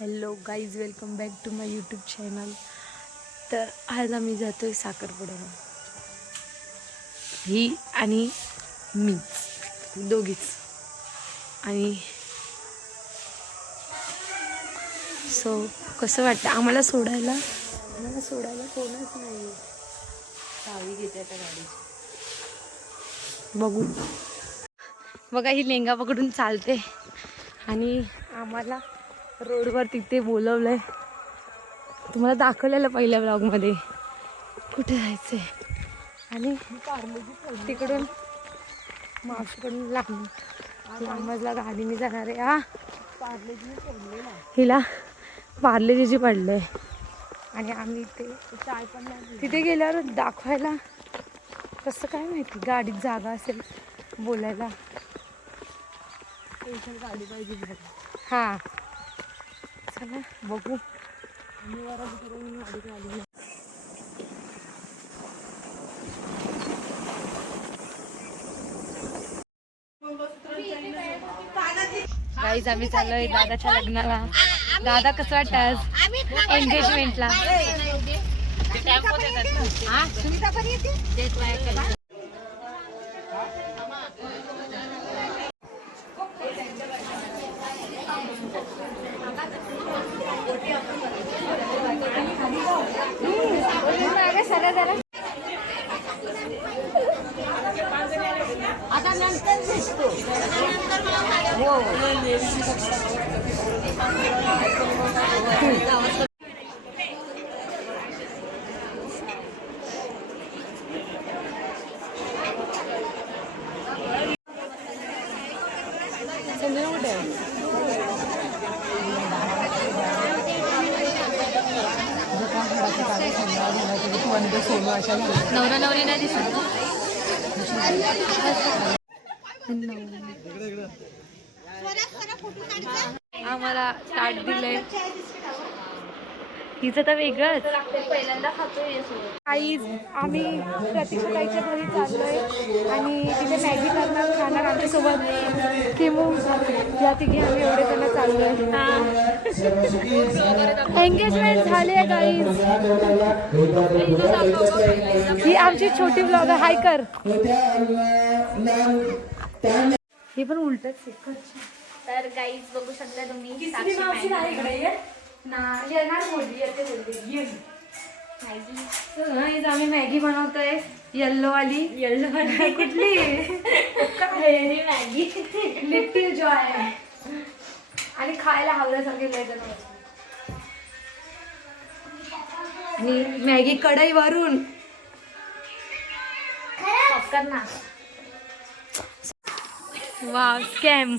Hello guys, welcome back to my YouTube channel. तर आज आम्ही जातोय साखरपुड्याला. ही आणि मीच दोघीच. आणि सो कसं वाटतं आम्हाला सोडायला कोणच नाही. चावी घेते आता गाडीची. बघू. बघा, ही लेंगा पकडून चालते आणि आम्हाला रोडवर तिथे बोलवलंय. तुम्हाला दाखवलेलं पहिल्या ब्लॉगमध्ये कुठे जायचंय. आणि तिकडून मावशीकडून लांबजला गाडीने जाणार आहे. हा, हिला पार्लेजीची पडलंय. आणि आम्ही तिथे गेल्यावर दाखवायला कसं काय माहिती, गाडीत जागा असेल बोलायला. गाडी पाहिजे. हा, चला बघू. गाईज, आम्ही चाललोय दादाच्या लग्नाला. दादा, कसं वाटतं आज एंगेजमेंटला? आता नंतर दिसतो. नवरा नवरी नाही दिसत. आम्हाला ताट दिलंय. हिचं तर वेगळंच. पहिल्यांदा खातोय. आम्ही प्रतीक्षाताईच्या घरी चाललोय आणि तिथे मॅगी खाणार आमच्यासोबत. किमू या तिघी आम्ही एवढे जण चाललोय. एंगेजमेंट झाले गाईज. ही आमची छोटी ब्लॉग आहे. हाय कर. हे पण उलटच आहे. तर गाईज बघू शकता तुम्ही. आम्ही मॅगी बनवतोय. येल्लो वाली. कुठली मॅगी लिटिल जॉय. आणि खायला हवल्यासारखे लय जण. आणि मॅगी कढई वरून ना. Wow, scam.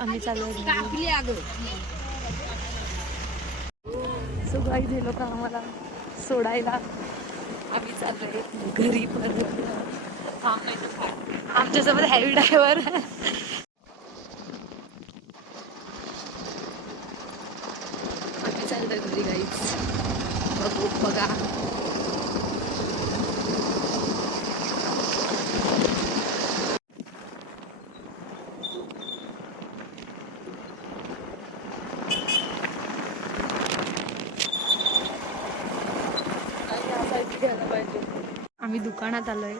आम्ही चालू सो गाईज, हे लोक आम्हाला सोडायला. आम्ही चाललोय घरी परत. आमच्यासोबत हेवी ड्रायव्हर. आम्ही चाललोय घरी गाईज. बघू, बघा. आम्ही दुकानात आलोय.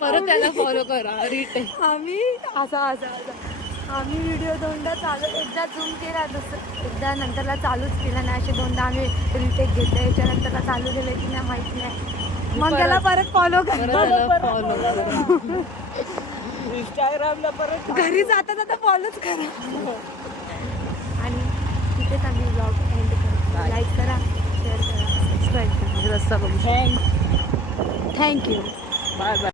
परत त्याला फॉलो करा. आम्ही आम्ही व्हिडिओ दोनदा चालू, एकदा झूम केला, एकदा नंतरला चालूच केला नाही. असे दोनदा आम्ही रिटेक घेतले. याच्यानंतरला चालू केलं की नाही माहित नाही. मग त्याला परत फॉलो करा. इंस्टाग्रामला परत घरी जाता जाता फॉलोच करा. आणि तिथेच आम्ही ब्लॉग एंड करा. लाईक करा, शेअर करा, सबस्क्राईब करा. रस्ता बघू. थँक्यू. Bye bye.